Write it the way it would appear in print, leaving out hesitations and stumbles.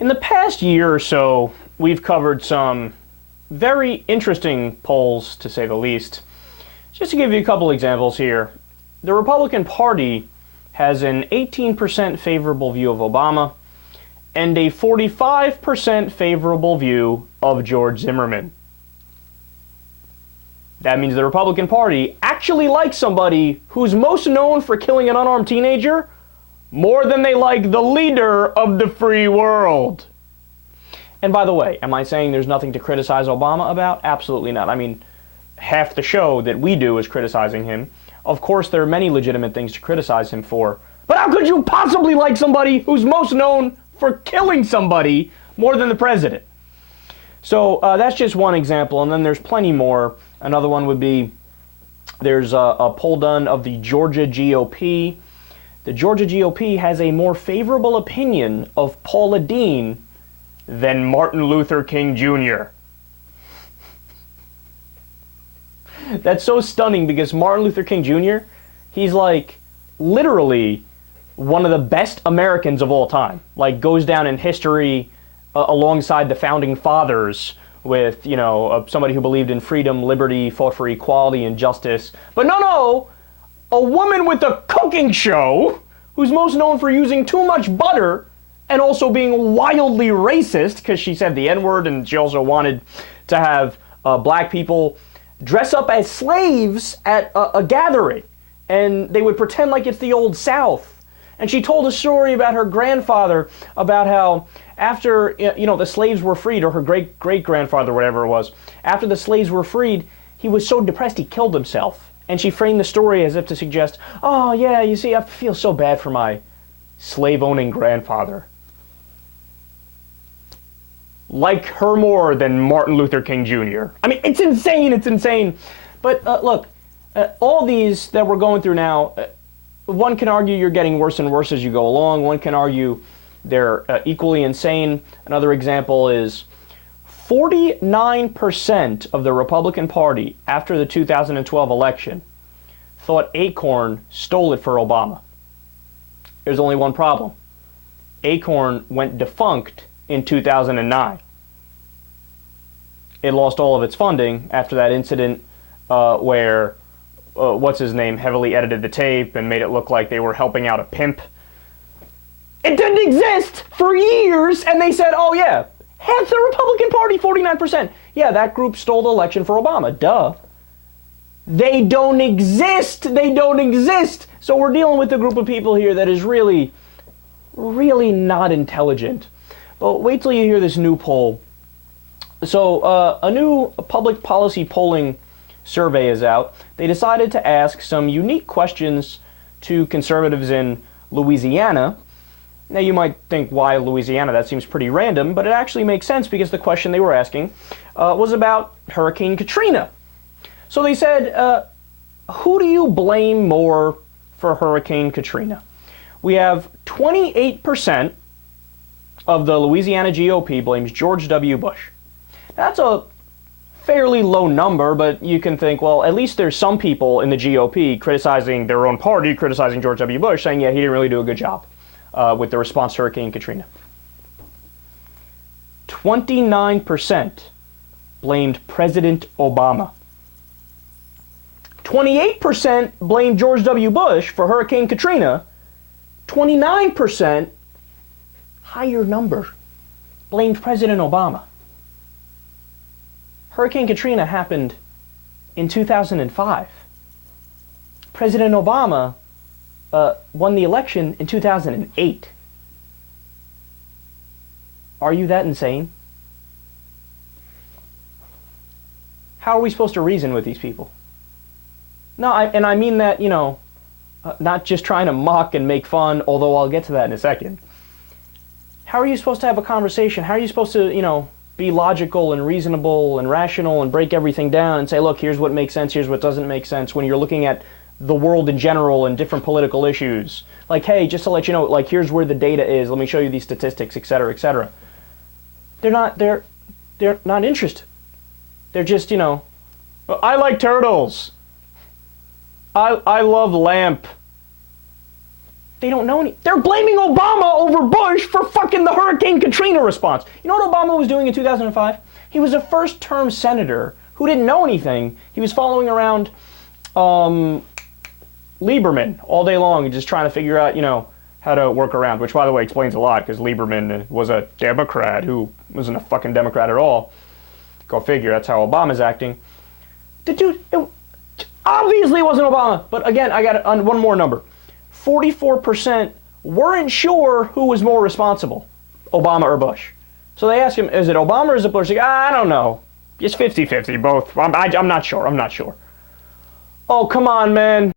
In the past year or so, we've covered some very interesting polls, to say the least. Just to give you a couple examples here, the Republican Party has an 18% favorable view of Obama and a 45% favorable view of George Zimmerman. That means the Republican Party actually likes somebody who's most known for killing an unarmed teenager more than they like the leader of the free world. And by the way, am I saying there's nothing to criticize Obama about? Absolutely not. I mean, half the show that we do is criticizing him. Of course, there are many legitimate things to criticize him for. But how could you possibly like somebody who's most known for killing somebody more than the president? So that's just one example, and then there's plenty more. Another one would be, there's a poll done of the Georgia GOP. The Georgia GOP has a more favorable opinion of Paula Deen than Martin Luther King Jr. That's so stunning because Martin Luther King Jr., he's like literally one of the best Americans of all time. Like goes down in history alongside the founding fathers with, you know, somebody who believed in freedom, liberty, fought for equality and justice. But no, a woman with a cooking show who's most known for using too much butter and also being wildly racist because she said the N-word and she also wanted to have black people dress up as slaves at a gathering, and they would pretend like it's the old South. And she told a story about her grandfather, about how after, you know, the slaves were freed, or her great-great-grandfather, whatever it was, after the slaves were freed, he was so depressed he killed himself. And she framed the story as if to suggest, oh yeah, you see, I feel so bad for my slave-owning grandfather. Like her more than Martin Luther King Jr. I mean, it's insane, it's insane. But look, all these that we're going through now, one can argue you're getting worse and worse as you go along. One can argue they're equally insane. Another example is 49% of the Republican Party after the 2012 election thought Acorn stole it for Obama. There's only one problem. Acorn went defunct in 2009. It lost all of its funding after that incident where, what's his name, heavily edited the tape and made it look like they were helping out a pimp. It didn't exist for years, and they said, oh yeah, half the Republican Party, 49%. Yeah, that group stole the election for Obama, duh. They don't exist, they don't exist. So we're dealing with a group of people here that is really, really not intelligent. But wait till you hear this new poll. So a new public policy polling survey is out. They decided to ask some unique questions to conservatives in Louisiana. Now you might think, why Louisiana? That seems pretty random, but it actually makes sense because the question they were asking was about Hurricane Katrina. So they said, who do you blame more for Hurricane Katrina? We have 28% of the Louisiana GOP blames George W. Bush. That's a fairly low number, but you can think, well, at least there's some people in the GOP criticizing their own party, criticizing George W. Bush, saying, yeah, he didn't really do a good job with the response to Hurricane Katrina. 29% blamed President Obama. 28% blamed George W. Bush for Hurricane Katrina. 29%, higher number, blamed President Obama. Hurricane Katrina happened in 2005. President Obama won the election in 2008. Are you that insane? How are we supposed to reason with these people? No, I mean that, you know, not just trying to mock and make fun, although I'll get to that in a second. How are you supposed to have a conversation? How are you supposed to, you know, be logical and reasonable and rational and break everything down and say, look, here's what makes sense, here's what doesn't make sense, when you're looking at the world in general and different political issues? Like, hey, just to let you know, like, here's where the data is, let me show you these statistics, etc., etc. They're not interested. They're just, you know, I like turtles. I love lamp. They don't know any. They're blaming Obama over Bush for fucking the Hurricane Katrina response. You know what Obama was doing in 2005? He was a first-term senator who didn't know anything. He was following around Lieberman all day long and just trying to figure out, how to work around, which, by the way, explains a lot, because Lieberman was a Democrat who wasn't a fucking Democrat at all. Go figure, that's how Obama's acting. The dude, obviously it wasn't Obama, but again, I got one more number. 44% weren't sure who was more responsible, Obama or Bush. So they asked him, is it Obama or is it Bush? He's like, I don't know. It's 50-50, both. I'm not sure. Oh, come on, man.